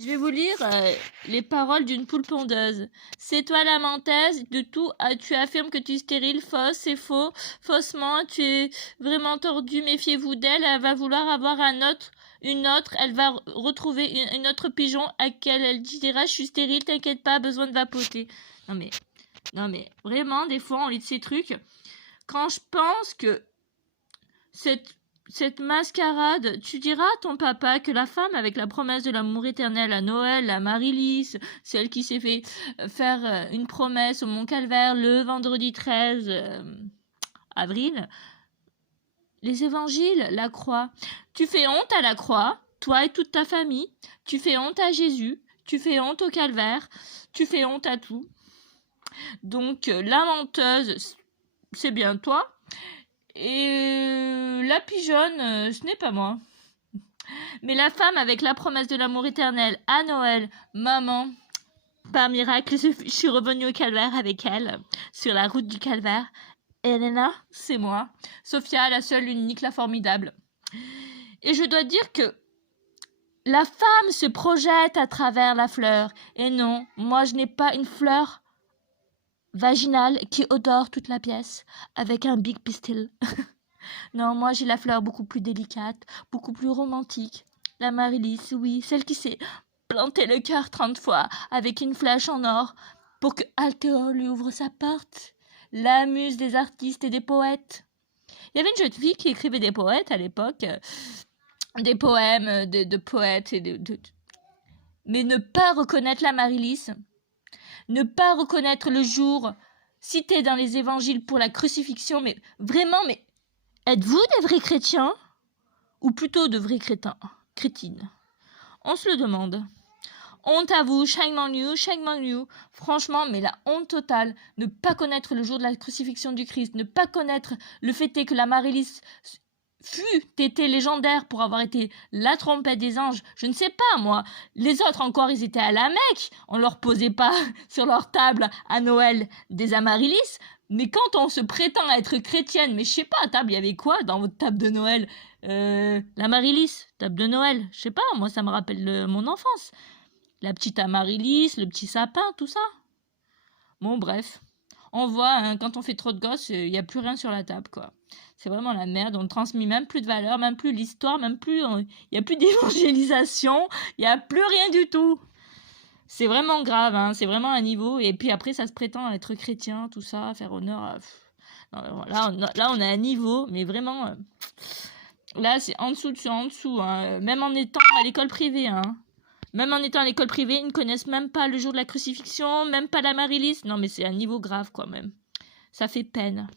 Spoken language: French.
Je vais vous lire les paroles d'une poule pondeuse. C'est toi la menteuse de tout. Tu affirmes que tu es stérile, fausse, c'est faux. Faussement, tu es vraiment tordue. Méfiez-vous d'elle. Elle va vouloir avoir une autre. Elle va retrouver une autre pigeon à laquelle elle dira je suis stérile, t'inquiète pas, besoin de vapoter. Non mais vraiment, des fois, on lit de ces trucs. Quand je pense que cette mascarade, tu diras à ton papa que la femme avec la promesse de l'amour éternel à Noël, la Marie-Lys, celle qui s'est fait faire une promesse au Mont Calvaire le vendredi 13 avril, les évangiles, la croix. Tu fais honte à la croix, toi et toute ta famille. Tu fais honte à Jésus, tu fais honte au Calvaire, tu fais honte à tout. Donc la menteuse, c'est bien toi. Et la pigeonne, ce n'est pas moi. Mais la femme avec la promesse de l'amour éternel à Noël, maman, par miracle, je suis revenue au calvaire avec elle, sur la route du calvaire. Elena, c'est moi. Sophia, la seule, l'unique, la formidable. Et je dois dire que la femme se projette à travers la fleur. Et non, moi je n'ai pas une fleur vaginale qui odore toute la pièce avec un big pistil. Non, moi j'ai la fleur beaucoup plus délicate, beaucoup plus romantique. La Marie-Lys, oui, celle qui s'est planté le cœur 30 fois avec une flèche en or pour que Altéo lui ouvre sa porte. La muse des artistes et des poètes. Il y avait une jeune fille qui écrivait des poètes à l'époque, des poèmes de poètes et mais ne pas reconnaître la Marie-Lys, ne pas reconnaître le jour cité dans les évangiles pour la crucifixion, mais vraiment, mais êtes-vous des vrais chrétiens? Ou plutôt de vrais crétines? On se le demande. Honte à vous, shame on you. Franchement, mais la honte totale. Ne pas connaître le jour de la crucifixion du Christ, ne pas connaître le fait est que la Marie-Lys était légendaire pour avoir été la trompette des anges. Je ne sais pas, moi. Les autres encore, ils étaient à la Mecque. On leur posait pas sur leur table à Noël des Amaryllis. Mais quand on se prétend être chrétienne, mais je sais pas, à table, il y avait quoi dans votre table de Noël? L'Amaryllis, table de Noël. Je sais pas, moi, ça me rappelle mon enfance. La petite Amaryllis, le petit sapin, tout ça. Bon, bref. On voit, hein, quand on fait trop de gosses, il n'y a plus rien sur la table, quoi. C'est vraiment la merde, on ne transmet même plus de valeur, même plus l'histoire, même plus... Il n'y a plus d'évangélisation, il n'y a plus rien du tout. C'est vraiment grave, hein, c'est vraiment un niveau. Et puis après, ça se prétend être chrétien, tout ça, faire honneur à... Non, là, on a un niveau, mais vraiment... Là, c'est en dessous, hein. Même en étant à l'école privée, hein. Même en étant à l'école privée, ils ne connaissent même pas le jour de la crucifixion, même pas la Marie-Lys. Non, mais c'est un niveau grave, quoi, même. Ça fait peine.